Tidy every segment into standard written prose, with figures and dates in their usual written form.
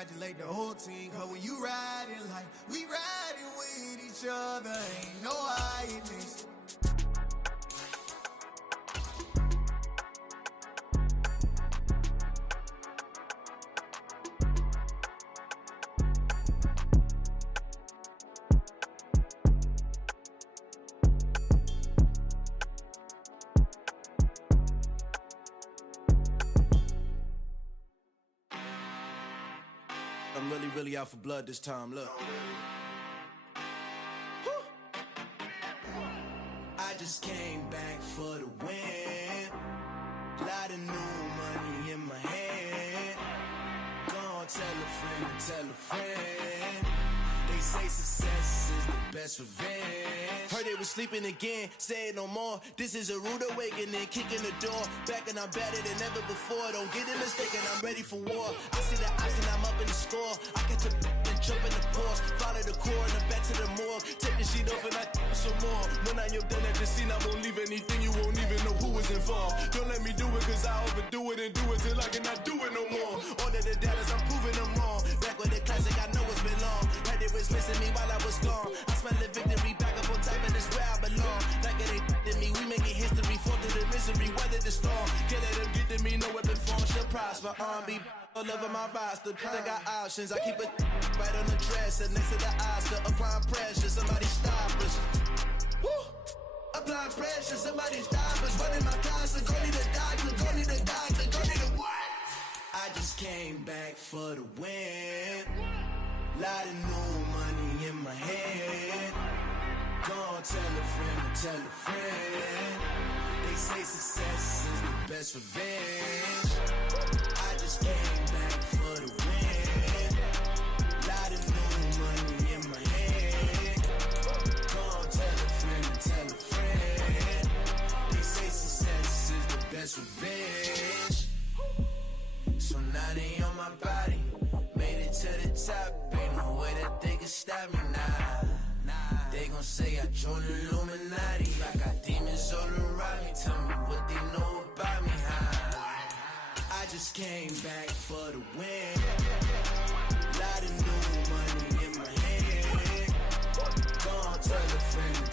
congratulate the whole team. Cause when you riding like we riding with each other, ain't no hiding this. I'm really out for blood this time, look. I just came back for the win. Lot of new money in my hand. Gonna tell a friend. They say success is the best revenge. Heard they was sleeping again, say it no more. This is a rude awakening, kicking the door. Back and I'm better than ever before. Don't get it mistaken, I'm ready for war. I see the option, I'm up in the score. I catch a and jump in the Porsche. Follow the core and the back to the morgue. Take the sheet off and I some more. When I am done at the scene, I won't leave anything. You won't even know who was involved. Don't let me do it cause I overdo it and do it till I cannot do it no more. All of the doubters, I'm proving them wrong. Back with the classic, I know it's been long. Had it was missing me while I was gone. I smell the victory back up on top and it's where I belong. Like it ain't to me, we making history. Fall through the misery, weather the storm. Can't let them get to me, no weapon form shall prosper. Be all over my roster. I got options, I keep it right on the dresser next to the Oscar. Applying pressure, somebody stop us. Woo! Applying pressure, somebody stop us. Running my closet, go need a doctor, go need a doctor, go need a what? I just came back for the win. Lot of new money in my hand. Gonna tell a friend. They say success is the best revenge. I just came back for the win. Lot of new money in my hand. Gonna tell a friend. They say success is the best revenge. So now they on my body. Made it to the top. Ain't no way that they can stop me now. They gon' say I joined the Illuminati. I got demons all around me. Tell me what they know about me, huh? I just came back for the win. Lot of new money in my hand. Gonna tell a friend.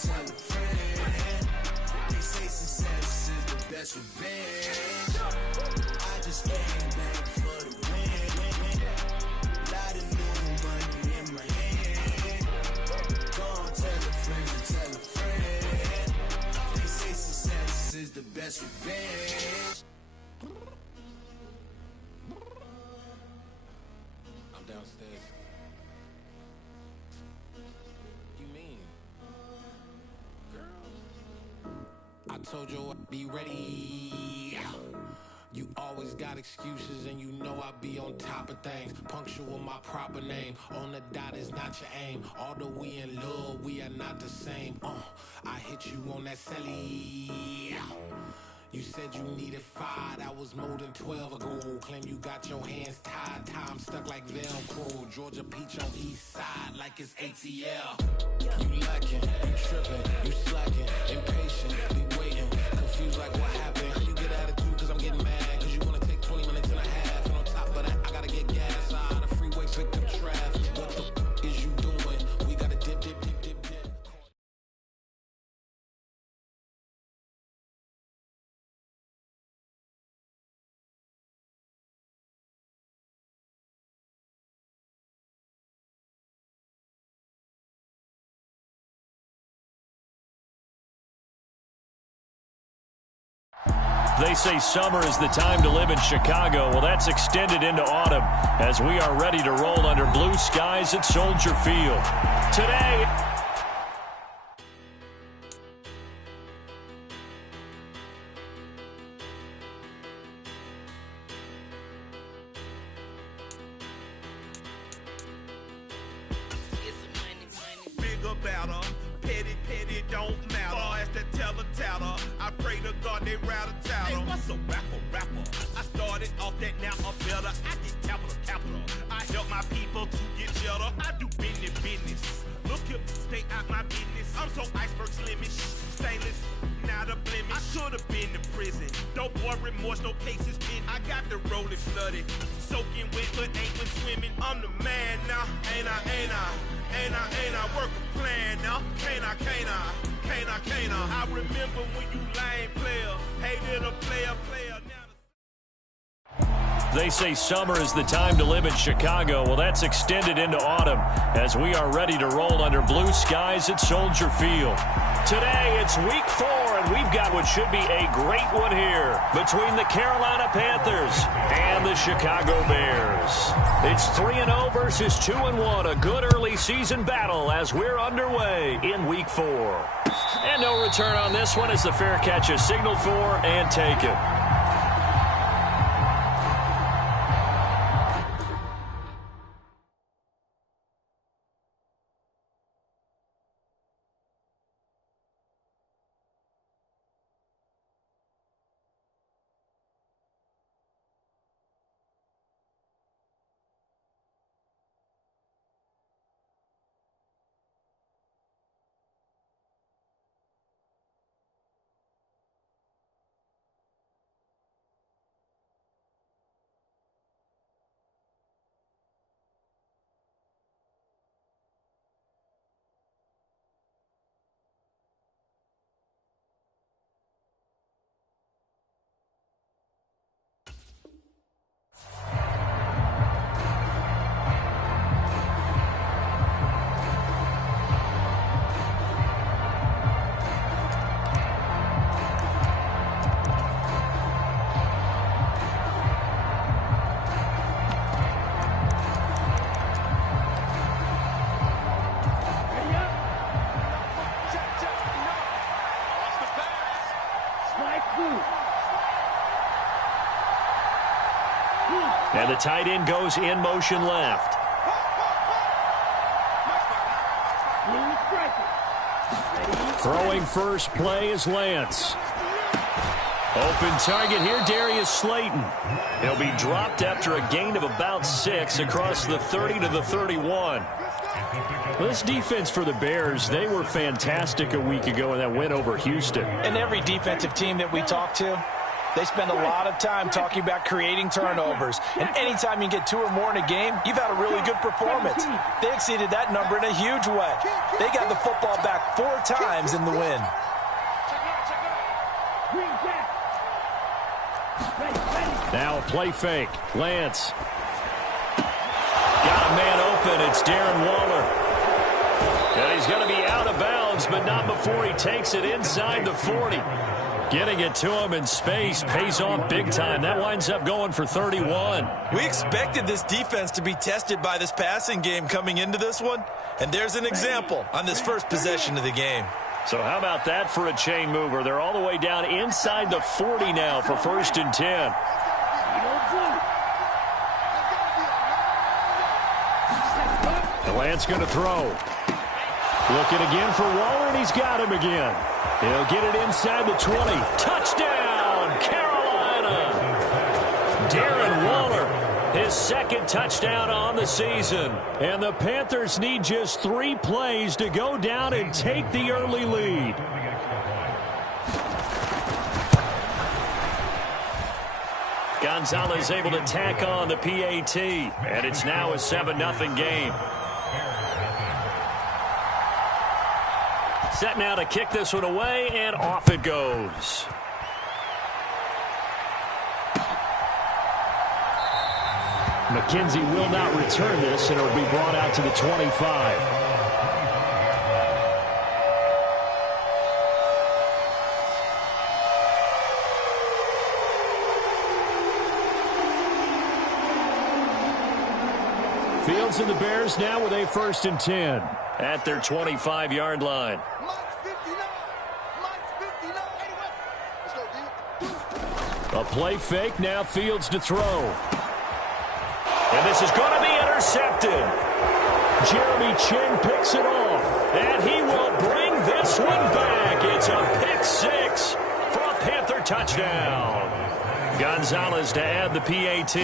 They say success is the best revenge. I just came back for the win. Lot of new money in my hand. Gonna tell a friend. They say success is the best revenge. I'm downstairs. You mean? Girl, I told you I'd be ready. You always got excuses and you know I be on top of things. Punctual my proper name. On the dot is not your aim. Although we in love, we are not the same. I hit you on that celly. You said you needed 5, that was more than 12 ago. Claim you got your hands tied, time stuck like Velcro. Georgia Peach on east side like it's ATL. You lacking, you tripping, you slacking, impatient, be waiting, confused like what happened. How you get attitude cause I'm getting mad, cause you wanna take 20 minutes and a half. And on top of that, I gotta get gas out of the freeway, pick up traffic. What the is you doing? We gotta dip. They say summer is the time to live in Chicago. Well, that's extended into autumn as we are ready to roll under blue skies at Soldier Field. Today, bigger battle, petty don't matter. Far as the teller, I pray to God they rattle tattle. Hey, what's a rapper? I started off that, now I'm better. I get capital. I help my people to get cheddar. I do business. Look here, stay out my business. I'm so iceberg slimish, stainless, not a blemish. I could've been in prison. No boy remorse, no cases pinned. I got the rolling flooded. soaking wet, but ain't been swimming. I'm the man now, ain't I work a plan now, can't I? I remember when you lame player, hated a player now. They say summer is the time to live in Chicago. Well, that's extended into autumn as we are ready to roll under blue skies at Soldier Field. Today, it's week 4, and we've got what should be a great one here between the Carolina Panthers and the Chicago Bears. It's 3-0 versus 2-1, a good early season battle as we're underway in week 4. And no return on this one as the fair catch is signaled for and taken. And the tight end goes in motion left. Throwing first play is Lance. Open target here, Darius Slayton. He'll be dropped after a gain of about 6 across the 30 to the 31. This defense for the Bears, they were fantastic a week ago in that win over Houston. And every defensive team that we talk to, they spend a lot of time talking about creating turnovers. And anytime you get 2 or more in a game, you've had a really good performance. They exceeded that number in a huge way. They got the football back 4 times in the win. Now a play fake. Lance. Got a man open. It's Darren Waller. And he's going to be out of bounds, but not before he takes it inside the 40. Getting it to him in space pays off big time. That winds up going for 31. We expected this defense to be tested by this passing game coming into this one. And there's an example on this first possession of the game. So how about that for a chain mover? They're all the way down inside the 40 now for 1st and 10. Lance going to throw. Looking again for Waller, and he's got him again. He'll get it inside the 20. Touchdown, Carolina! Darren Waller, his 2nd touchdown on the season. And the Panthers need just 3 plays to go down and take the early lead. Gonzalez able to tack on the PAT, and it's now a 7-0 game. Set now to kick this one away, and off it goes. McKenzie will not return this, and it'll be brought out to the 25. Fields and the Bears now with a 1st and 10 at their 25-yard line. A play fake, now Fields to throw. And this is going to be intercepted. Jeremy Chinn picks it off, and he will bring this one back. It's a pick 6 for a Panther touchdown. Gonzalez to add the PAT.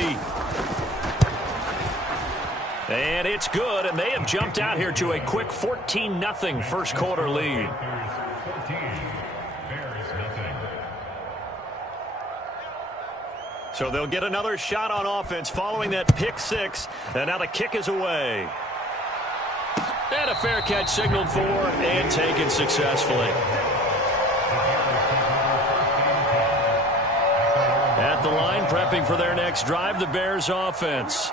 And it's good, and they have jumped out here to a quick 14-0 first quarter lead. So they'll get another shot on offense following that pick six. And now the kick is away. And a fair catch signaled for and taken successfully. At the line, prepping for their next drive, the Bears offense.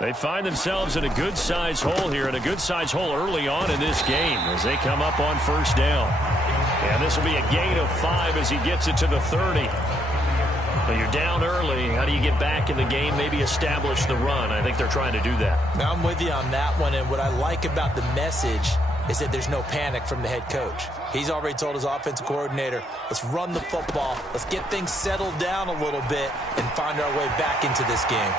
They find themselves in a good-sized hole here, and a good-sized hole early on in this game as they come up on first down. And this will be a gain of 5 as he gets it to the 30. Well, you're down early. How do you get back in the game, maybe establish the run? I think they're trying to do that. Now, I'm with you on that one, and what I like about the message is that there's no panic from the head coach. He's already told his offensive coordinator, let's run the football, let's get things settled down a little bit and find our way back into this game.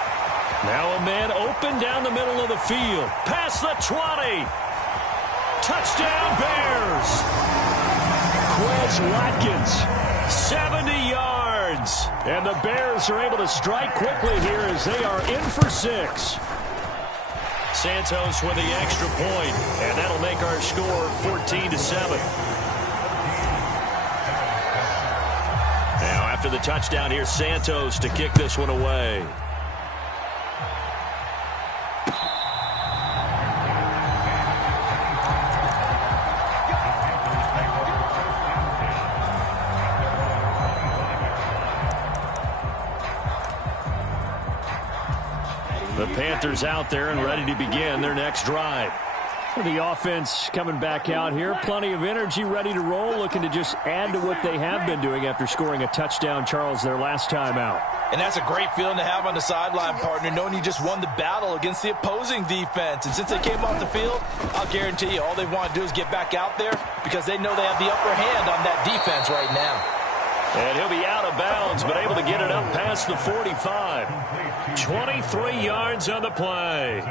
Now a man open down the middle of the field. Past the 20. Touchdown, Bears. Quez Watkins, 70 yards. And the Bears are able to strike quickly here as they are in for 6. Santos with the extra point, and that'll make our score 14-7. Now after the touchdown, here's Santos to kick this one away. The Panthers out there and ready to begin their next drive. The offense coming back out here. Plenty of energy, ready to roll, looking to just add to what they have been doing after scoring a touchdown, Charles, their last time out. And that's a great feeling to have on the sideline, partner, knowing you just won the battle against the opposing defense. And since they came off the field, I'll guarantee you all they want to do is get back out there because they know they have the upper hand on that defense right now. And he'll be out of bounds, but able to get it up past the 45. 23 yards on the play.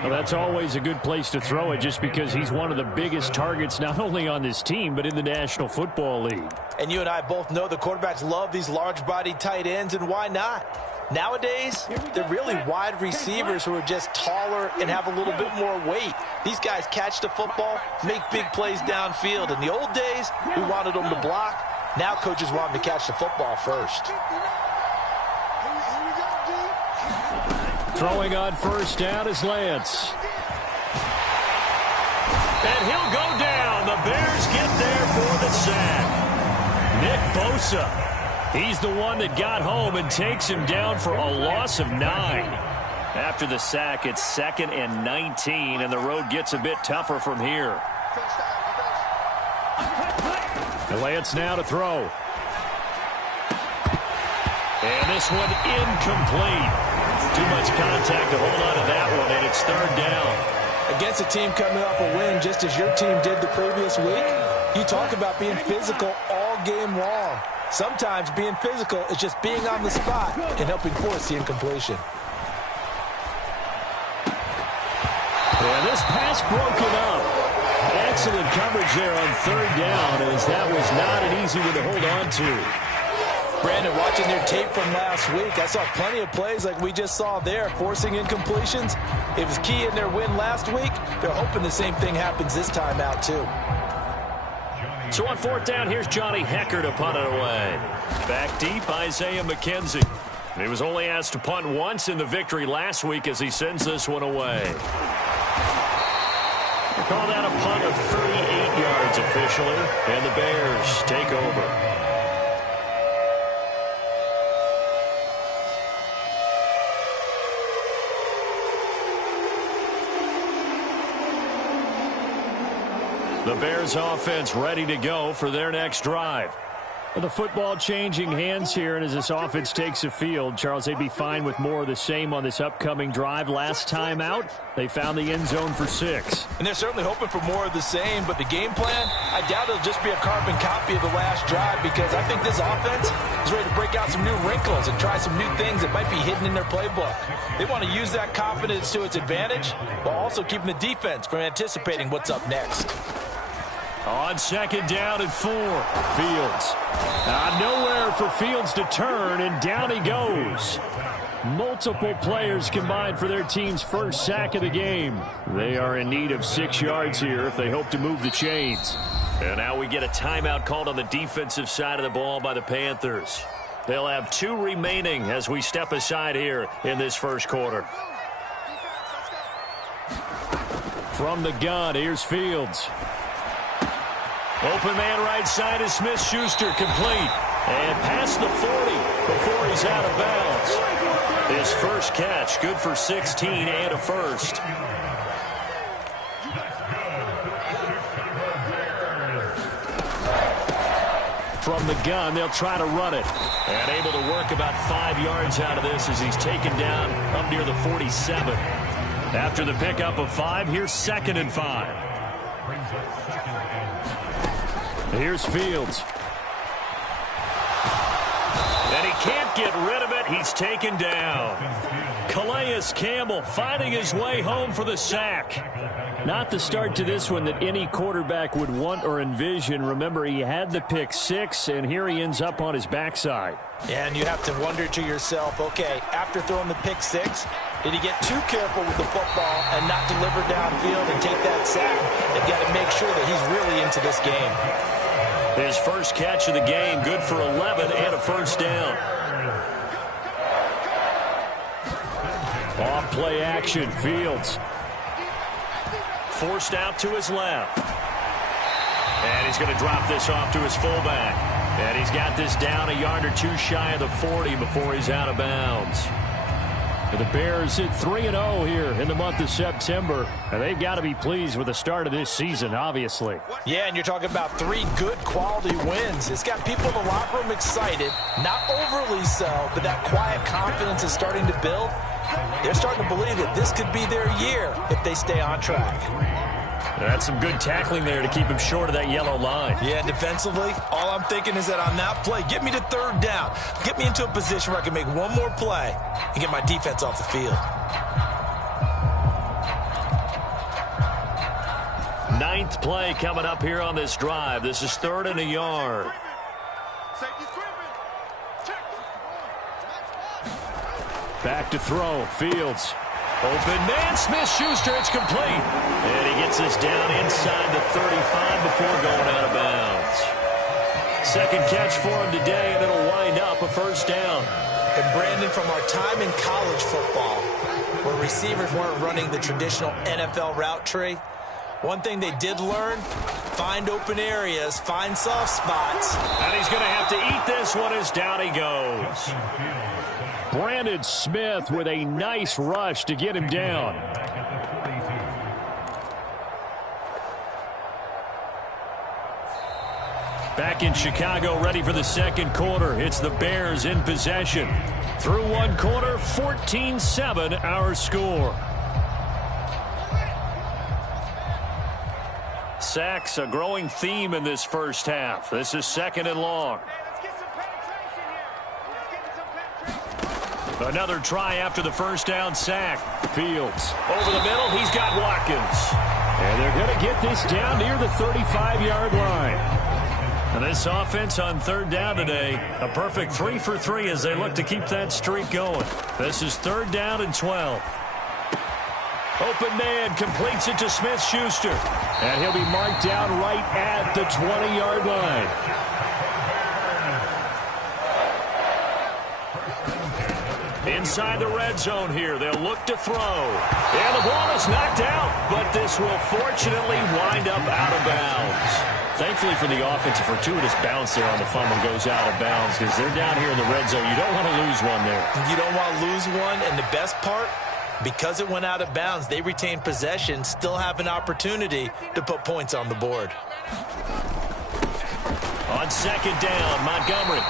Well, that's always a good place to throw it just because he's one of the biggest targets not only on this team but in the National Football League. And you and I both know the quarterbacks love these large-bodied tight ends, and why not? Nowadays, they're really wide receivers who are just taller and have a little bit more weight. These guys catch the football, make big plays downfield. In the old days, we wanted them to block. Now coaches want them to catch the football first. Throwing on first down is Lance. And he'll go down. The Bears get there for the sack. Nick Bosa. He's the one that got home and takes him down for a loss of 9. After the sack, it's 2nd and 19, and the road gets a bit tougher from here. Lance now to throw. And this one incomplete. Too much contact to hold on to that one, and it's 3rd down. Against a team coming off a win just as your team did the previous week, you talk about being physical all game long. Sometimes being physical is just being on the spot and helping force the incompletion. And this pass broken up. Excellent coverage there on 3rd down, as that was not an easy one to hold on to. Brandon, watching their tape from last week, I saw plenty of plays like we just saw there, forcing incompletions. It was key in their win last week. They're hoping the same thing happens this time out, too. So on 4th down, here's Johnny Hecker to punt it away. Back deep, Isaiah McKenzie. He was only asked to punt once in the victory last week as he sends this one away. They call that a punt of 38 yards officially, and the Bears take over. The Bears offense ready to go for their next drive. The football changing hands here, and as this offense takes the field, Charles, they'd be fine with more of the same on this upcoming drive. Last time out, they found the end zone for 6. And they're certainly hoping for more of the same, but the game plan, I doubt it'll just be a carbon copy of the last drive because I think this offense is ready to break out some new wrinkles and try some new things that might be hidden in their playbook. They want to use that confidence to its advantage while also keeping the defense from anticipating what's up next. On 2nd down and 4, Fields. Nowhere for Fields to turn, and down he goes. Multiple players combined for their team's first sack of the game. They are in need of 6 yards here if they hope to move the chains. And now we get a timeout called on the defensive side of the ball by the Panthers. They'll have 2 remaining as we step aside here in this first quarter. From the gun, here's Fields. Open man right side is Smith-Schuster, complete. And past the 40 before he's out of bounds. His first catch, good for 16 and a first. From the gun, they'll try to run it. And able to work about 5 yards out of this as he's taken down up near the 47. After the pickup of 5, here's 2nd and 5. Here's Fields. And he can't get rid of it. He's taken down. Calais Campbell finding his way home for the sack. Not the start to this one that any quarterback would want or envision. Remember, he had the pick 6, and here he ends up on his backside. And you have to wonder to yourself, okay, after throwing the pick 6, did he get too careful with the football and not deliver downfield and take that sack? They've got to make sure that he's really into this game. His first catch of the game, good for 11 and a first down. Off play action, Fields. Forced out to his left. And he's going to drop this off to his fullback. And he's got this down a yard or 2 shy of the 40 before he's out of bounds. The Bears hit 3-0 here in the month of September, and they've got to be pleased with the start of this season, obviously. Yeah, and you're talking about 3 good quality wins. It's got people in the locker room excited, not overly so, but that quiet confidence is starting to build. They're starting to believe that this could be their year if they stay on track. That's some good tackling there to keep him short of that yellow line. Yeah, defensively, all I'm thinking is that on that play, get me to 3rd down. Get me into a position where I can make one more play and get my defense off the field. 9th play coming up here on this drive. This is 3rd and a yard. Back to throw, Fields. Open man, Smith-Schuster, it's complete. And he gets this down inside the 35 before going out of bounds. 2nd catch for him today, and it'll wind up a first down. And Brandon, from our time in college football, where receivers weren't running the traditional NFL route tree, one thing they did learn, find open areas, find soft spots. And he's going to have to eat this one as down he goes. Brandon Smith with a nice rush to get him down. Back in Chicago, ready for the 2nd quarter. It's the Bears in possession. Through 1 quarter, 14-7 our score. Sacks, a growing theme in this first half. This is 2nd and long. Another try after the first down sack. Fields over the middle. He's got Watkins. And they're going to get this down near the 35-yard line. And this offense on 3rd down today, a perfect 3 for 3 as they look to keep that streak going. This is 3rd down and 12. Open man completes it to Smith-Schuster. And he'll be marked down right at the 20-yard line. Inside the red zone here, they'll look to throw. And the ball is knocked out, but this will fortunately wind up out of bounds. Thankfully for the offense, a fortuitous bounce there on the fumble goes out of bounds because they're down here in the red zone. You don't want to lose one there. You don't want to lose one, and the best part, because it went out of bounds, they retain possession, still have an opportunity to put points on the board. On 2nd down, Montgomery.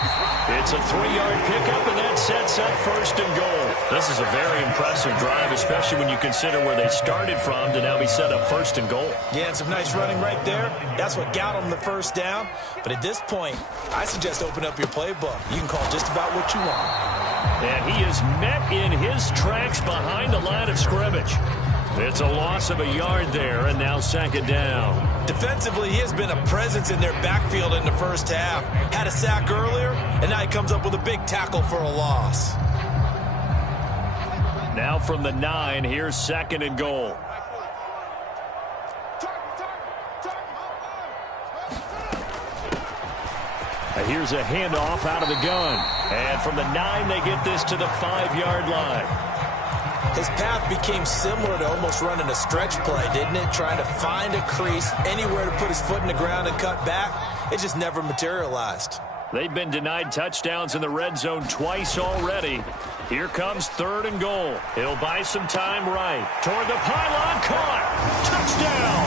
It's a 3-yard pickup, and that sets up 1st and goal. This is a very impressive drive, especially when you consider where they started from to now be set up 1st and goal. Yeah, and some nice running right there. That's what got them the first down. But at this point, I suggest open up your playbook. You can call just about what you want. And he is met in his tracks behind the line of scrimmage. It's a loss of a yard there, and now 2nd down. Defensively, he has been a presence in their backfield in the first half. Had a sack earlier, and now he comes up with a big tackle for a loss. Now from the 9, here's 2nd and goal. Here's a handoff out of the gun. And from the 9, they get this to the 5-yard line. His path became similar to almost running a stretch play, didn't it? Trying to find a crease, anywhere to put his foot in the ground and cut back. It just never materialized. They've been denied touchdowns in the red zone twice already. Here comes 3rd and goal. He'll buy some time right. Toward the pylon, caught. Touchdown!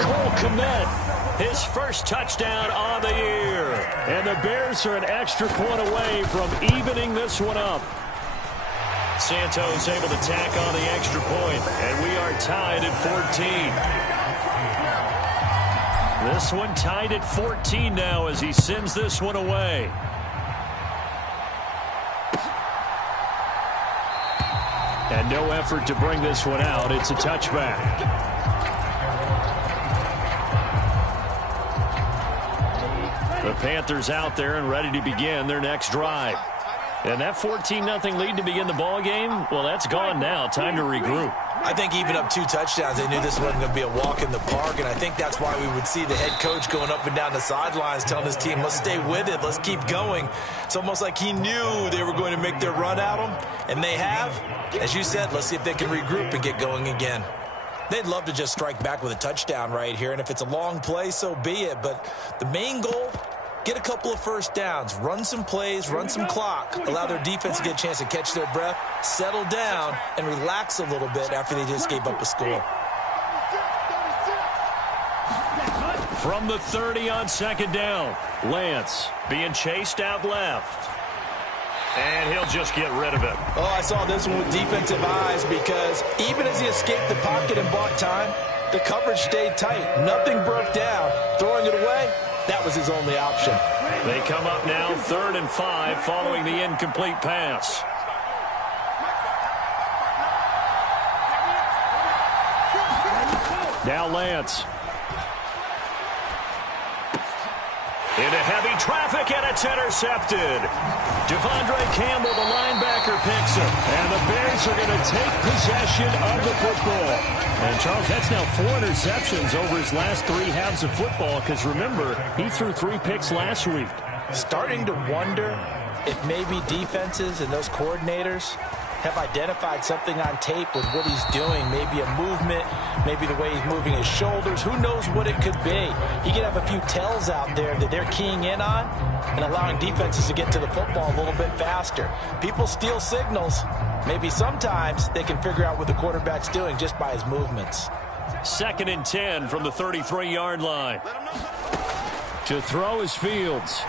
Cole Kmet, his first touchdown on the year. And the Bears are an extra point away from evening this one up. Santos able to tack on the extra point, and we are tied at 14. This one tied at 14 now as he sends this one away. And no effort to bring this one out. It's a touchback. The Panthers out there and ready to begin their next drive. And that 14-0 lead to begin the ball game, well, that's gone now. Time to regroup. I think even up 2 touchdowns, they knew this wasn't going to be a walk in the park, and I think that's why we would see the head coach going up and down the sidelines telling his team, let's stay with it, let's keep going. It's almost like he knew they were going to make their run at him, and they have. As you said, let's see if they can regroup and get going again. They'd love to just strike back with a touchdown right here, and if it's a long play, so be it. But the main goal, get a couple of first downs, run some plays, run some clock, allow their defense to get a chance to catch their breath, settle down, and relax a little bit after they just gave up a score. From the 30 on 2nd down, Lance being chased out left. And he'll just get rid of it. Oh, I saw this one with defensive eyes because even as he escaped the pocket and bought time, the coverage stayed tight. Nothing broke down. Throwing it away, that was his only option. They come up now 3rd and 5 following the incomplete pass. Now Lance. Into heavy traffic, and it's intercepted. Devondre Campbell, the linebacker, picks him. And the Bears are going to take possession of the football. And, Charles, that's now 4 interceptions over his last 3 halves of football, because, remember, he threw 3 picks last week. Starting to wonder if maybe defenses and those coordinators have identified something on tape with what he's doing. Maybe a movement, maybe the way he's moving his shoulders. Who knows what it could be? He could have a few tells out there that they're keying in on and allowing defenses to get to the football a little bit faster. People steal signals. Maybe sometimes they can figure out what the quarterback's doing just by his movements. 2nd and 10 from the 33-yard line. To throw is Fields.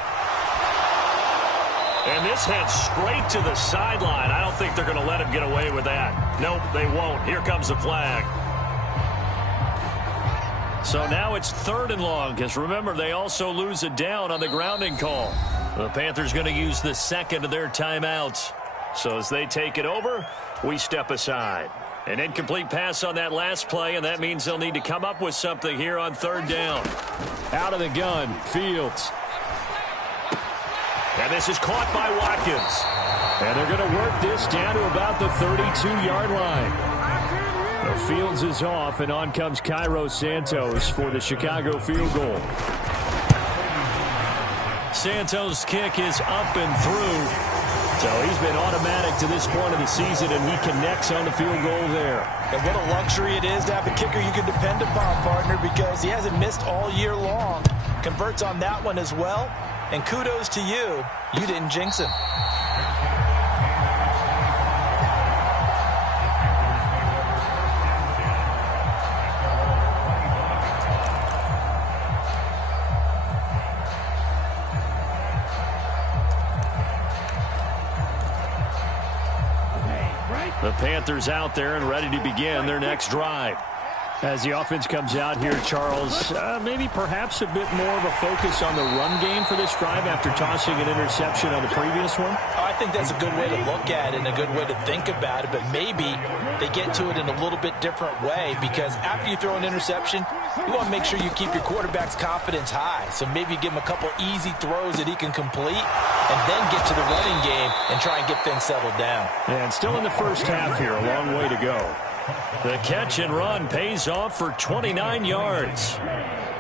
And this heads straight to the sideline. I don't think they're going to let him get away with that. Nope, they won't. Here comes the flag. So now it's 3rd and long, because remember, they also lose a down on the grounding call. The Panthers going to use the 2nd of their timeouts. So as they take it over, we step aside. An incomplete pass on that last play, and that means they'll need to come up with something here on 3rd down. Out of the gun, Fields. And this is caught by Watkins. And they're going to work this down to about the 32-yard line. The Fields is off, and on comes Cairo Santos for the Chicago field goal. Santos' kick is up and through. So he's been automatic to this point of the season, and he connects on the field goal there. And what a luxury it is to have a kicker you can depend upon, partner, because he hasn't missed all year long. Converts on that one as well. And kudos to you. You didn't jinx him. The Panthers out there and ready to begin their next drive. As the offense comes out here, Charles, maybe perhaps a bit more of a focus on the run game for this drive after tossing an interception on the previous one? I think that's a good way to look at it and a good way to think about it, but maybe they get to it in a little bit different way, because after you throw an interception, you want to make sure you keep your quarterback's confidence high. So maybe give him a couple easy throws that he can complete and then get to the running game and try and get things settled down. And still in the first half here, a long way to go. The catch and run pays off for 29 yards.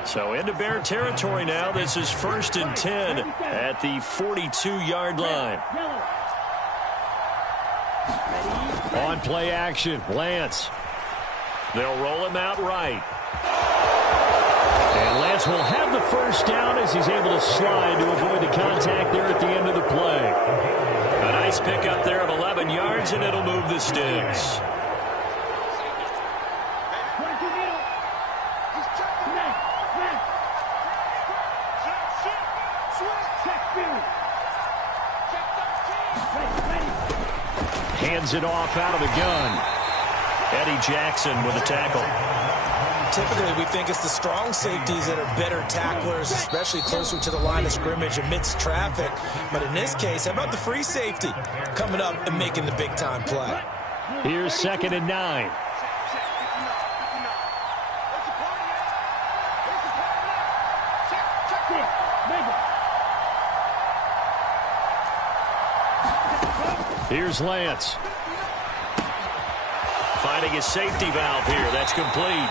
So into Bear territory now. This is 1st and 10 at the 42-yard line. On play action, Lance. They'll roll him out right. And Lance will have the first down as he's able to slide to avoid the contact there at the end of the play. A nice pickup there of 11 yards, and it'll move the sticks. Hands it off out of the gun. Eddie Jackson with a tackle. Typically, we think it's the strong safeties that are better tacklers, especially closer to the line of scrimmage amidst traffic. But in this case, how about the free safety coming up and making the big-time play? Here's 2nd and 9. Here's Lance. Finding his safety valve here. That's complete.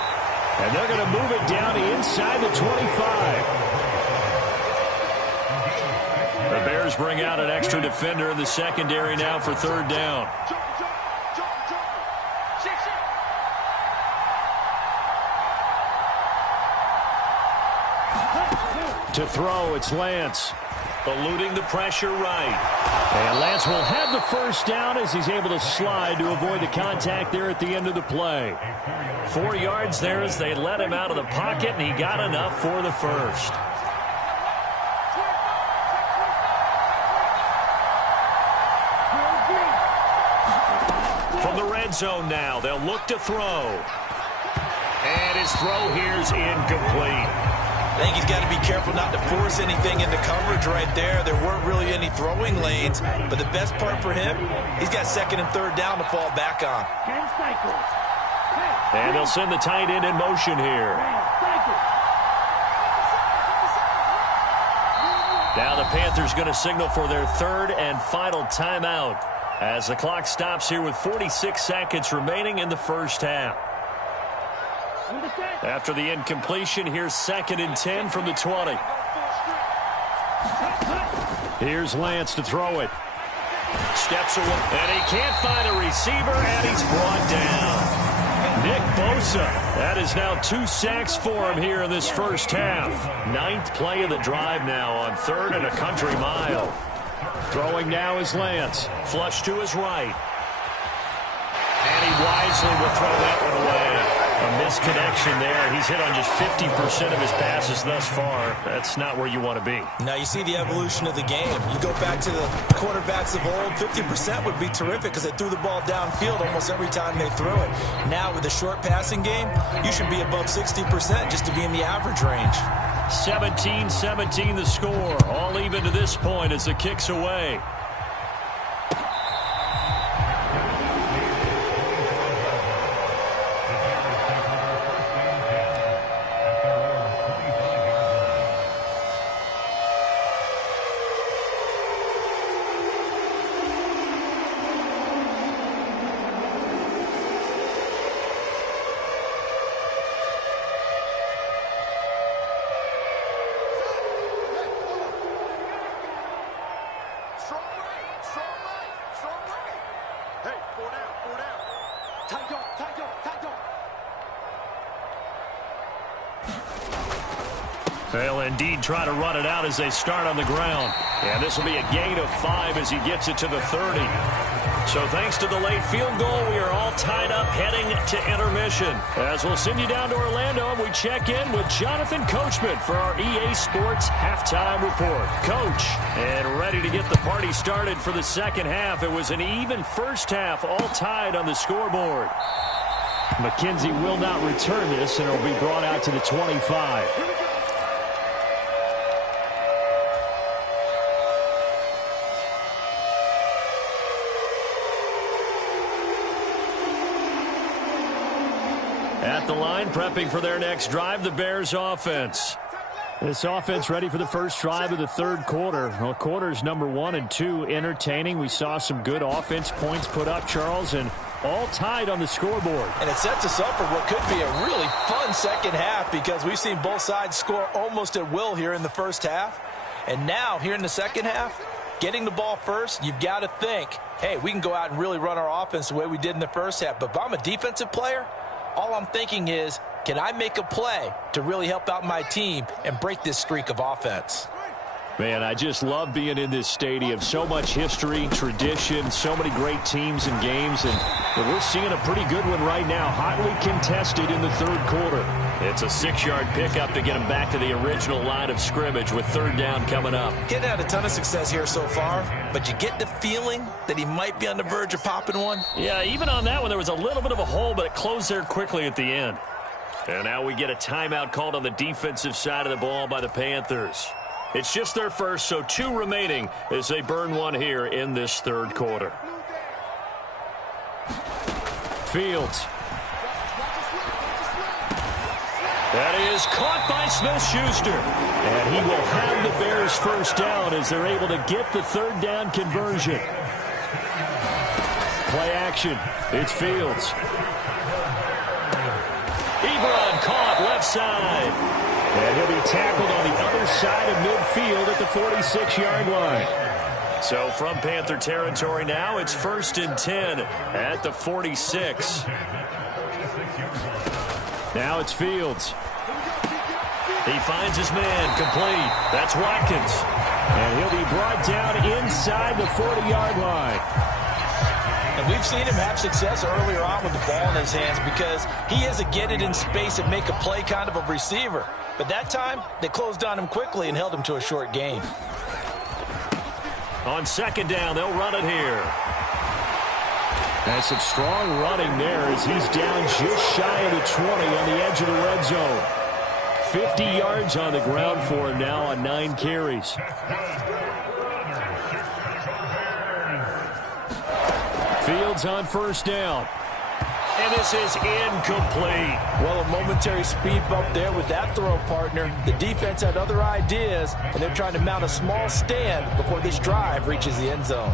And they're going to move it down to inside the 25. The Bears bring out an extra defender in the secondary now for 3rd down. To throw, it's Lance. Eluding the pressure right. And Lance will have the first down as he's able to slide to avoid the contact there at the end of the play. 4 yards there as they let him out of the pocket, and he got enough for the first. From the red zone now, they'll look to throw. And his throw here's incomplete. I think he's got to be careful not to force anything into coverage right there. There weren't really any throwing lanes, but the best part for him, he's got 2nd and 3rd down to fall back on. And they'll send the tight end in motion here. Now the Panthers going to signal for their 3rd and final timeout as the clock stops here with 46 seconds remaining in the first half. After the incompletion, here's 2nd and 10 from the 20. Here's Lance to throw it. Steps away, and he can't find a receiver, and he's brought down. Nick Bosa. That is now 2 sacks for him here in this first half. 9th play of the drive now on 3rd and a country mile. Throwing now is Lance. Flush to his right. And he wisely will throw that one away. A misconnection there. He's hit on just 50% of his passes thus far. That's not where you want to be. Now you see the evolution of the game. You go back to the quarterbacks of old, 50% would be terrific because they threw the ball downfield almost every time they threw it. Now with the short passing game, you should be above 60% just to be in the average range. 17-17 the score. All even to this point as the kick's away. They'll indeed try to run it out as they start on the ground. And this will be a gain of 5 as he gets it to the 30. So thanks to the late field goal, we are all tied up heading to intermission. As we'll send you down to Orlando, and we check in with Jonathan Coachman for our EA Sports Halftime Report. Coach, and ready to get the party started for the second half. It was an even first half, all tied on the scoreboard. McKenzie will not return this, and it will be brought out to the 25. At the line, prepping for their next drive, the Bears offense. This offense ready for the first drive of the third quarter. Well, quarters number 1 and 2 entertaining. We saw some good offense points put up, Charles, and all tied on the scoreboard. And it sets us up for what could be a really fun second half because we've seen both sides score almost at will here in the first half. And now, here in the second half, getting the ball first, you've got to think, hey, we can go out and really run our offense the way we did in the first half. But if I'm a defensive player, all I'm thinking is, can I make a play to really help out my team and break this streak of offense? Man, I just love being in this stadium. So much history, tradition, so many great teams and games. And we're seeing a pretty good one right now, hotly contested in the third quarter. It's a 6-yard pickup to get him back to the original line of scrimmage with third down coming up. Getting had a ton of success here so far, but you get the feeling that he might be on the verge of popping one. Yeah, even on that one, there was a little bit of a hole, but it closed there quickly at the end. And now we get a timeout called on the defensive side of the ball by the Panthers. It's just their first, so 2 remaining as they burn one here in this third quarter. Fields. That is caught by Smith-Schuster. And he will have the Bears first down as they're able to get the third down conversion. Play action. It's Fields. Ebron caught left side. And he'll be tackled on the other side of midfield at the 46-yard line. So from Panther territory now, it's 1st and 10 at the 46. Now it's Fields. He finds his man complete. That's Watkins. And he'll be brought down inside the 40-yard line. And we've seen him have success earlier on with the ball in his hands because he is a get it in space and make a play kind of a receiver. But that time, they closed on him quickly and held him to a short gain. On second down, they'll run it here. That's some strong running there as he's down just shy of the 20 on the edge of the red zone. 50 yards on the ground for him now on 9 carries. Fields on first down. And this is incomplete. Well, a momentary speed bump there with that throw, partner. The defense had other ideas, and they're trying to mount a small stand before this drive reaches the end zone.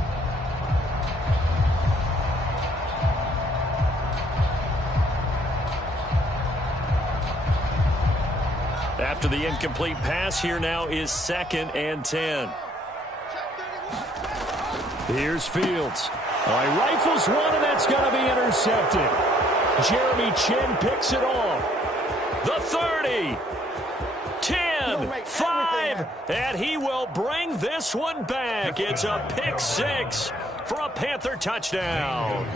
After the incomplete pass, here now is 2nd and 10. Here's Fields. He rifles one, and that's going to be intercepted. Jeremy Chin picks it off. The 30, 10, 5, and he will bring this one back. It's a pick 6 for a Panther touchdown.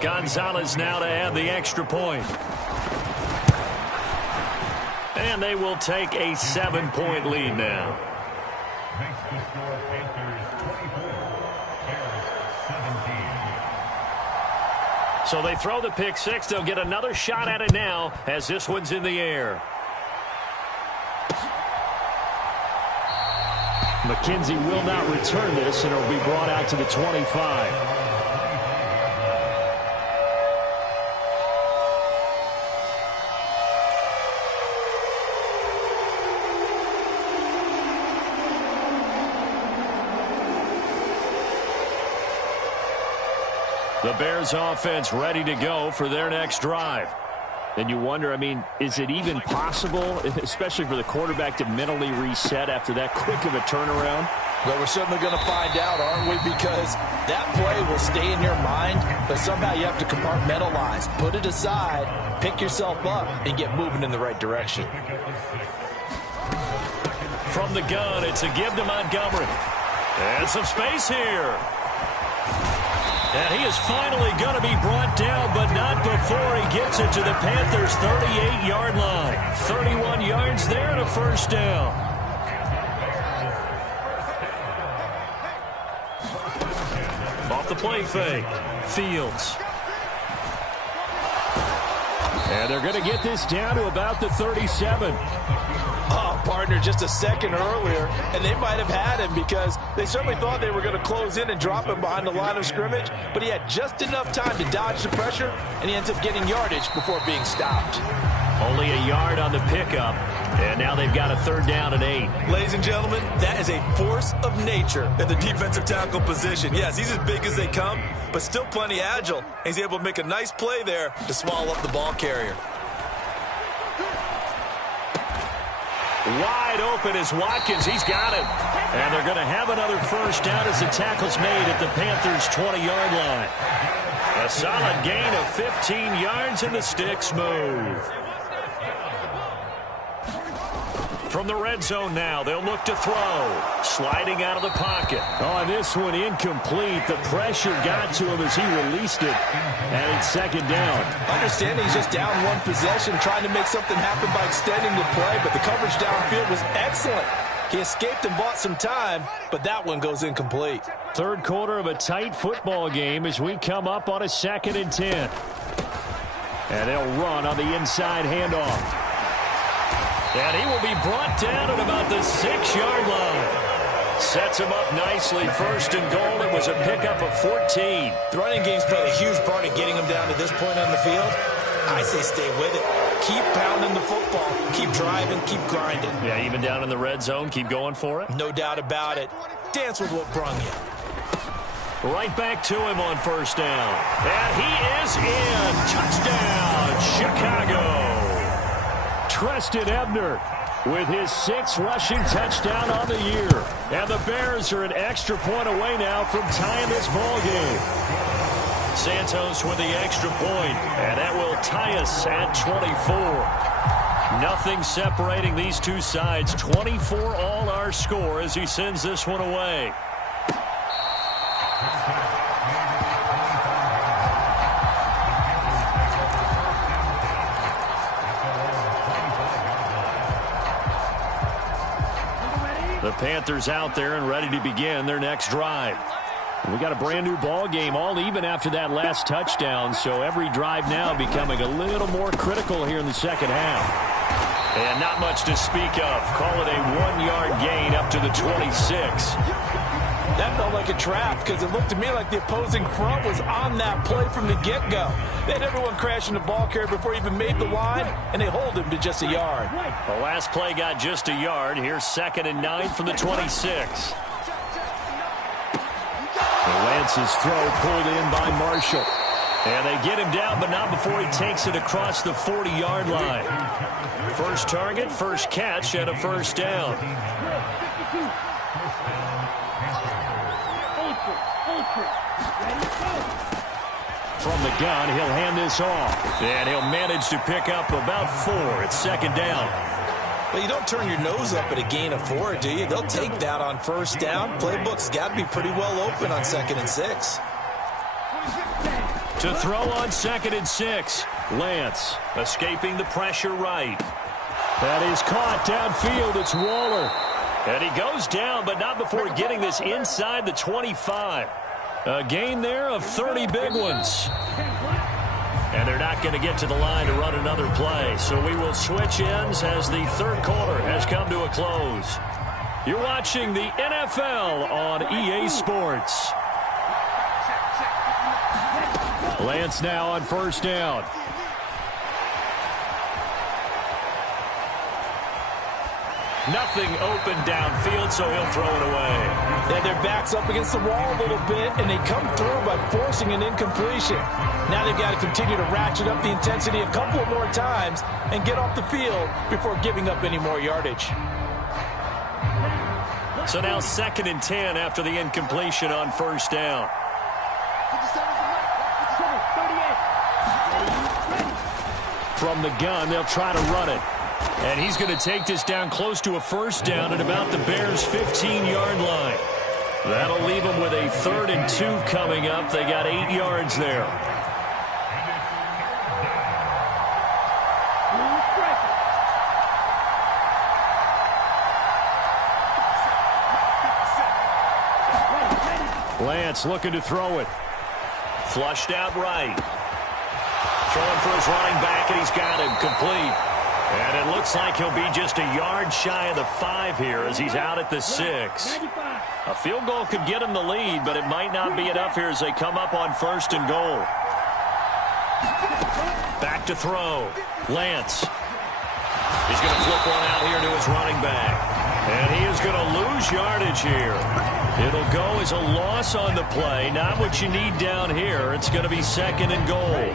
Gonzalez now to add the extra point. And they will take a 7-point lead now. So they throw the pick 6. They'll get another shot at it now as this one's in the air. McKenzie will not return this, and it'll be brought out to the 25. The Bears offense ready to go for their next drive. And you wonder, I mean, is it even possible, especially for the quarterback, to mentally reset after that quick of a turnaround? Well, we're certainly going to find out, aren't we? Because that play will stay in your mind, but somehow you have to compartmentalize. Put it aside, pick yourself up, and get moving in the right direction. From the gun, it's a give to Montgomery. And some space here. And he is finally going to be brought down, but not before he gets it to the Panthers' 38-yard line. 31 yards there and a first down. Off the play fake, Fields. And they're going to get this down to about the 37. Oh, partner, just a second earlier, and they might have had him because they certainly thought they were going to close in and drop him behind the line of scrimmage, but he had just enough time to dodge the pressure, and he ends up getting yardage before being stopped. Only a yard on the pickup, and now they've got a 3rd down and 8. Ladies and gentlemen, that is a force of nature in the defensive tackle position. Yes, he's as big as they come, but still plenty agile. He's able to make a nice play there to swallow up the ball carrier. Wide open is Watkins. He's got it. And they're going to have another 1st down as the tackle's made at the Panthers' 20-yard line. A solid gain of 15 yards and the sticks move. From the red zone now, they'll look to throw. Sliding out of the pocket. On this one, incomplete. The pressure got to him as he released it. And it's 2nd down. Understanding he's just down 1 possession, trying to make something happen by extending the play, but the coverage downfield was excellent. He escaped and bought some time, but that one goes incomplete. 3rd quarter of a tight football game as we come up on a 2nd and 10. And they'll run on the inside handoff. And he will be brought down at about the 6-yard line. Sets him up nicely. 1st and goal. It was a pickup of 14. The running game's played a huge part in getting him down to this point on the field. I say stay with it. Keep pounding the football. Keep driving. Keep grinding. Yeah, even down in the red zone, keep going for it. No doubt about it. Dance with what brung you. Right back to him on 1st down. And he is in. Touchdown, Chicago. Treston Ebner with his 6th rushing touchdown on the year. And the Bears are an extra point away now from tying this ball game. Santos with the extra point, and that will tie us at 24. Nothing separating these two sides. 24 all our score as he sends this one away. The Panthers out there and ready to begin their next drive. We got a brand new ball game, all even after that last touchdown, so every drive now becoming a little more critical here in the 2nd half. And not much to speak of. Call it a 1-yard gain up to the 26. That felt like a trap because it looked to me like the opposing front was on that play from the get-go. They had everyone crashing the ball carrier before he even made the line, and they hold him to just a yard. The last play got just a yard. Here's 2nd and 9 from the 26. Lance's throw pulled in by Marshall. And they get him down, but not before he takes it across the 40-yard line. First target, first catch, and a 1st down. From the gun, he'll hand this off. And he'll manage to pick up about 4. It's 2nd down. Well, you don't turn your nose up at a gain of 4, do you? They'll take that on 1st down. Playbook's got to be pretty well open on 2nd and 6. To throw on 2nd and 6. Lance escaping the pressure right. That is caught downfield. It's Waller. And he goes down, but not before getting this inside the 25. A gain there of 30 big ones. And they're not going to get to the line to run another play. So we will switch ends as the 3rd quarter has come to a close. You're watching the NFL on EA Sports. Lance now on 1st down. Nothing open downfield, so he'll throw it away. Yeah, their back's up against the wall a little bit, and they come through by forcing an incompletion. Now they've got to continue to ratchet up the intensity a couple of more times and get off the field before giving up any more yardage. So now 2nd and 10 after the incompletion on 1st down. From the gun, they'll try to run it. And he's going to take this down close to a 1st down at about the Bears' 15-yard line. That'll leave them with a 3rd and 2 coming up. They got 8 yards there. Lance looking to throw it. Flushed out right. Throwing for his running back, and he's got him complete. And it looks like he'll be just a yard shy of the 5 here as he's out at the 6. A field goal could get him the lead, but it might not be enough here as they come up on 1st and goal. Back to throw. Lance He's going to flip one out here to his running back. And he is going to lose yardage here. It'll go as a loss on the play. Not what you need down here. It's going to be 2nd and goal.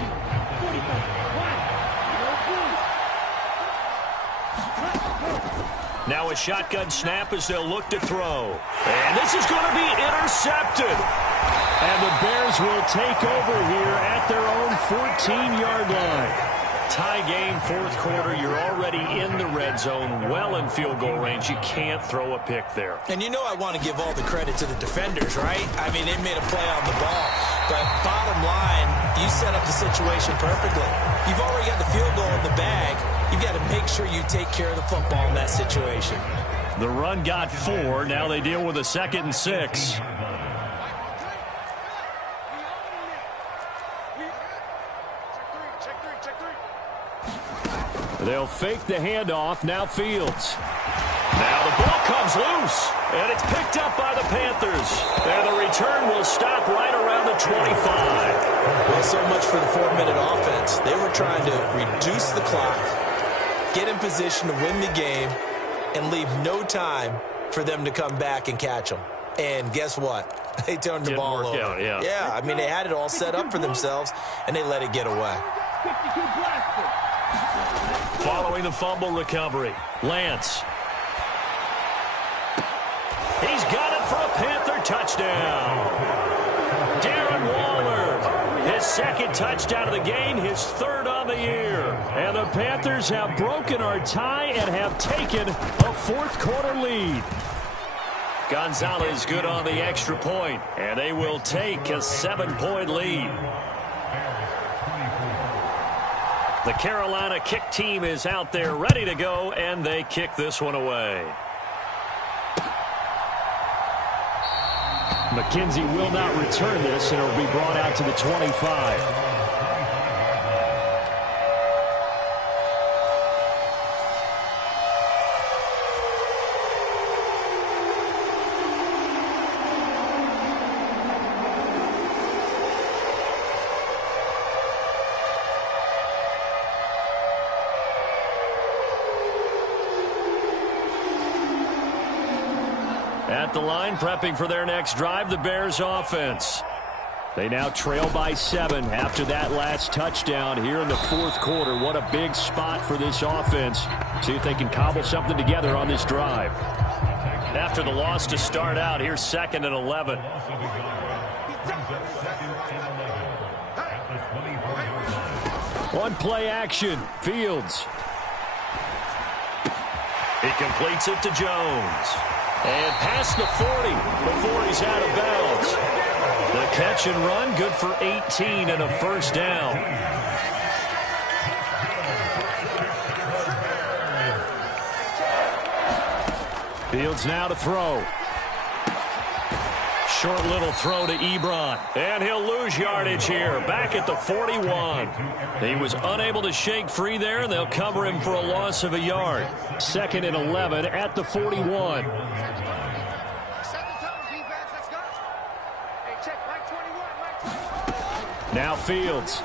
Now a shotgun snap as they'll look to throw. And this is going to be intercepted. And the Bears will take over here at their own 14-yard line. Tie game, 4th quarter. You're already in the red zone, well in field goal range. You can't throw a pick there. And you know I want to give all the credit to the defenders, right? I mean, they made a play on the ball. But bottom line, you set up the situation perfectly. You've already got the field goal in the bag. You've got to make sure you take care of the football in that situation. The run got 4. Now they deal with a 2nd and 6. They'll fake the handoff. Now Fields. Now the ball comes loose, and it's picked up by the Panthers. And the return will stop right around the 25. Well, so much for the 4-minute offense. They were trying to reduce the clock, get in position to win the game, and leave no time for them to come back and catch them. And guess what? They turned the ball over. Out, yeah. Yeah, I mean, they had it all set up for themselves, and they let it get away. Following the fumble recovery, Lance. He's got it for a Panther touchdown. Darren Waller, his 2nd touchdown of the game, his 3rd on the year. And the Panthers have broken our tie and have taken a 4th quarter lead. Gonzalez good on the extra point, and they will take a 7-point lead. The Carolina kick team is out there ready to go, and they kick this one away. McKenzie will not return this, and it will be brought out to the 25. At the line, prepping for their next drive, the Bears offense. They now trail by 7 after that last touchdown here in the 4th quarter. What a big spot for this offense. See if they can cobble something together on this drive. After the loss to start out, here's 2nd and 11. One play action. Fields. He completes it to Jones. And past the 40 before he's out of bounds. The catch and run, good for 18 and a 1st down. Fields now to throw. Short little throw to Ebron. And he'll lose yardage here. Back at the 41. He was unable to shake free there, and they'll cover him for a loss of a yard. 2nd and 11 at the 41. Now Fields.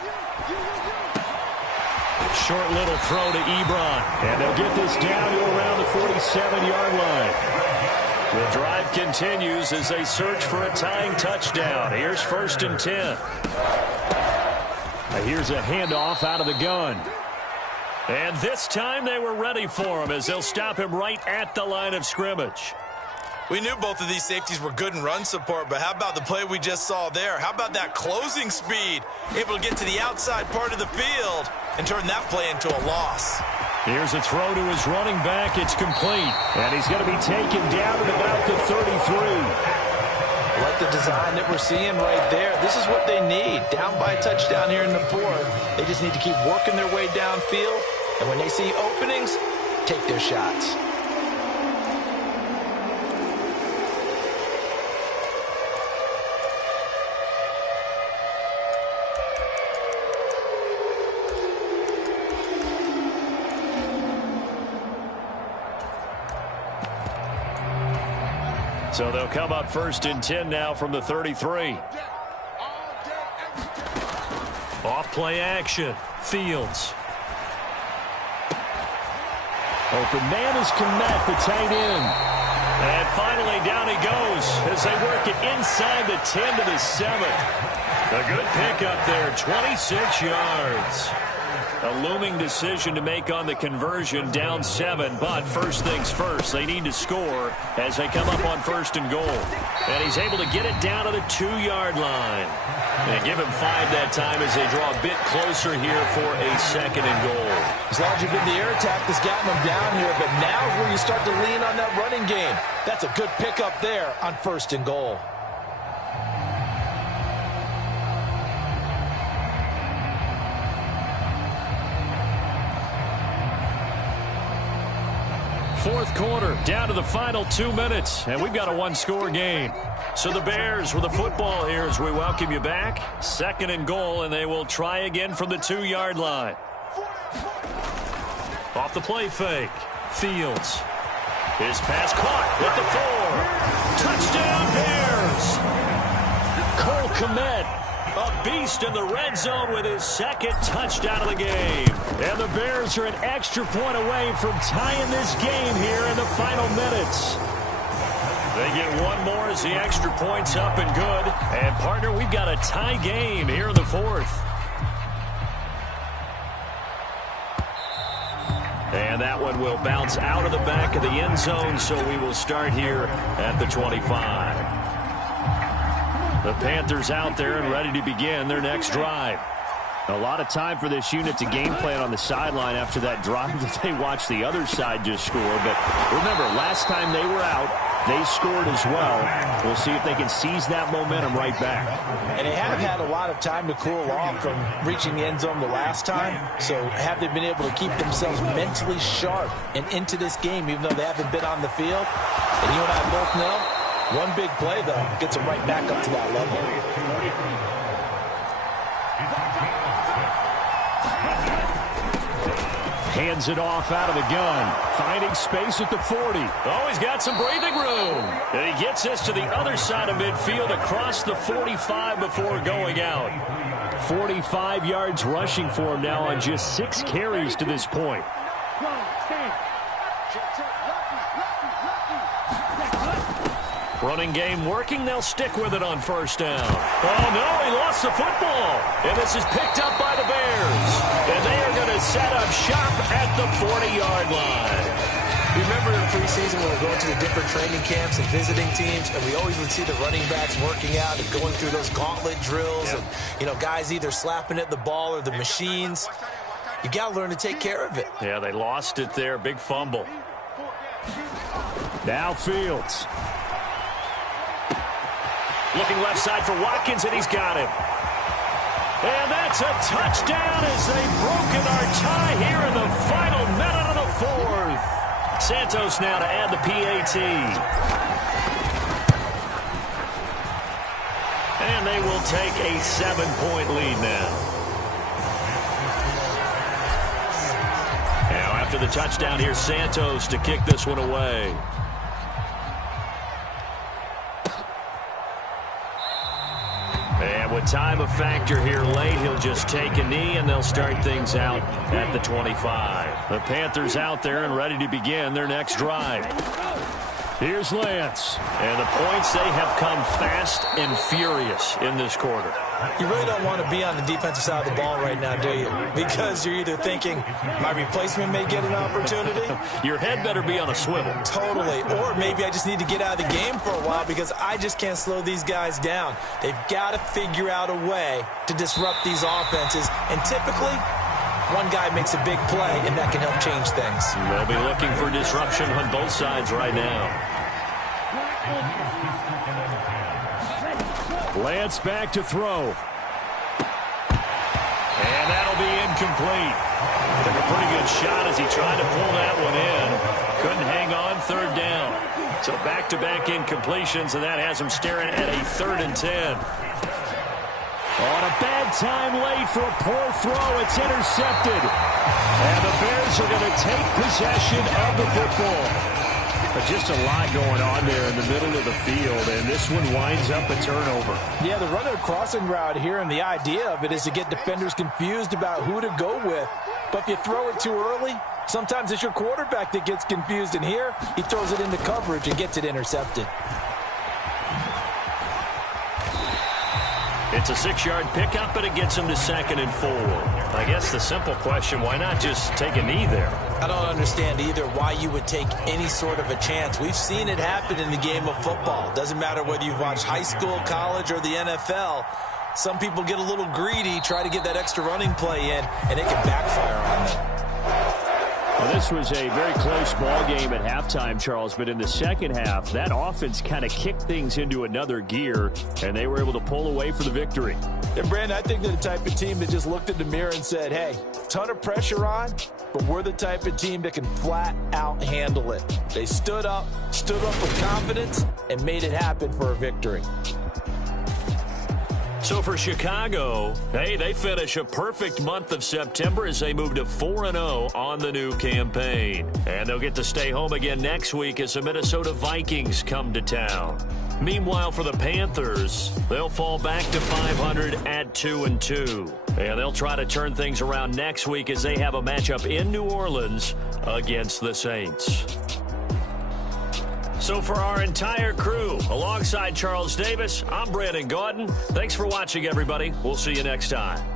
Short little throw to Ebron. And they'll get this down to around the 47-yard line. The drive continues as they search for a tying touchdown. Here's 1st and 10. Here's a handoff out of the gun. And this time they were ready for him as they'll stop him right at the line of scrimmage. We knew both of these safeties were good in run support, but how about the play we just saw there? How about that closing speed? Able to get to the outside part of the field and turn that play into a loss. Here's a throw to his running back. It's complete. And he's going to be taken down at about the 33. Like the design that we're seeing right there. This is what they need. Down by a touchdown here in the 4th. They just need to keep working their way downfield. And when they see openings, take their shots. So they'll come up 1st and 10 now from the 33. Off play action. Fields. Open man is Komet, the tight end. And finally down he goes as they work it inside the 10 to the 7. A good pickup there, 26 yards. A looming decision to make on the conversion, down 7, but first things first, they need to score as they come up on 1st and goal. And he's able to get it down to the 2-yard line. And give him 5 that time as they draw a bit closer here for a 2nd and goal. As long as you've been the air attack that's gotten them down here, but now is where you start to lean on that running game. That's a good pickup there on 1st and goal. Fourth quarter, down to the final 2 minutes, and we've got a one-score game. So the Bears with the football here as we welcome you back. 2nd and goal, and they will try again from the 2-yard line. Off the play fake. Fields. His pass caught at the 4. Touchdown, Bears! Cole Kmet, a beast in the red zone with his 2nd touchdown of the game. And the Bears are an extra point away from tying this game here in the final minutes. They get one more as the extra point's up and good. And, partner, we've got a tie game here in the 4th. And that one will bounce out of the back of the end zone, so we will start here at the 25. The Panthers out there and ready to begin their next drive. A lot of time for this unit to game plan on the sideline after that drive that they watched the other side just score. But remember, last time they were out, they scored as well. We'll see if they can seize that momentum right back. And they have had a lot of time to cool off from reaching the end zone the last time. So have they been able to keep themselves mentally sharp and into this game, even though they haven't been on the field? And you and I both know, one big play, though, gets them right back up to that level. Hands it off out of the gun. Finding space at the 40. Oh, he's got some breathing room. And he gets us to the other side of midfield across the 45 before going out. 45 yards rushing for him now on just 6 carries to this point. Running game working. They'll stick with it on 1st down. Oh, no, he lost the football. And this is picked up by the Bears. And they are going to set up shop at the 40-yard line. You remember in preseason when we're going to the different training camps and visiting teams, and we always would see the running backs working out and going through those gauntlet drills, and, you know, guys either slapping at the ball or the machines. You got to learn to take care of it. Yeah, they lost it there. Big fumble. Now Fields. Looking left side for Watkins, and he's got him. And that's a touchdown as they've broken our tie here in the final minute of the 4th. Santos now to add the PAT. And they will take a 7-point lead now. Now after the touchdown, here's Santos to kick this one away. And with time a factor here late, he'll just take a knee, and they'll start things out at the 25. The Panthers out there and ready to begin their next drive. Here's Lance. And the points, they have come fast and furious in this quarter. You really don't want to be on the defensive side of the ball right now, do you? Because you're either thinking, my replacement may get an opportunity. Your head better be on a swivel. Totally. Or maybe I just need to get out of the game for a while because I just can't slow these guys down. They've got to figure out a way to disrupt these offenses. And typically, one guy makes a big play, and that can help change things. They'll be looking for disruption on both sides right now. Lance back to throw. And that'll be incomplete. Took a pretty good shot as he tried to pull that one in. Couldn't hang on, 3rd down. So back-to-back incompletions, and that has him staring at a 3rd and 10. On a bad time late for a poor throw, it's intercepted. And the Bears are going to take possession of the football. Just a lot going on there in the middle of the field, and this one winds up a turnover. Yeah, they're running a crossing route here, and the idea of it is to get defenders confused about who to go with. But if you throw it too early, sometimes it's your quarterback that gets confused, and here he throws it into coverage and gets it intercepted. It's a 6-yard pickup, but it gets him to 2nd and 4. I guess the simple question, why not just take a knee there? I don't understand either why you would take any sort of a chance. We've seen it happen in the game of football. Doesn't matter whether you've watched high school, college, or the NFL. Some people get a little greedy, try to get that extra running play in, and it can backfire on them. Well, this was a very close ball game at halftime, Charles, but in the second half, that offense kind of kicked things into another gear, and they were able to pull away for the victory. And, Brandon, I think they're the type of team that just looked in the mirror and said, hey, ton of pressure on, but we're the type of team that can flat out handle it. They stood up with confidence, and made it happen for a victory. So for Chicago, hey, they finish a perfect month of September as they move to 4-0 on the new campaign. And they'll get to stay home again next week as the Minnesota Vikings come to town. Meanwhile, for the Panthers, they'll fall back to 500 at 2-2. And they'll try to turn things around next week as they have a matchup in New Orleans against the Saints. So for our entire crew, alongside Charles Davis, I'm Brandon Gaudin. Thanks for watching, everybody. We'll see you next time.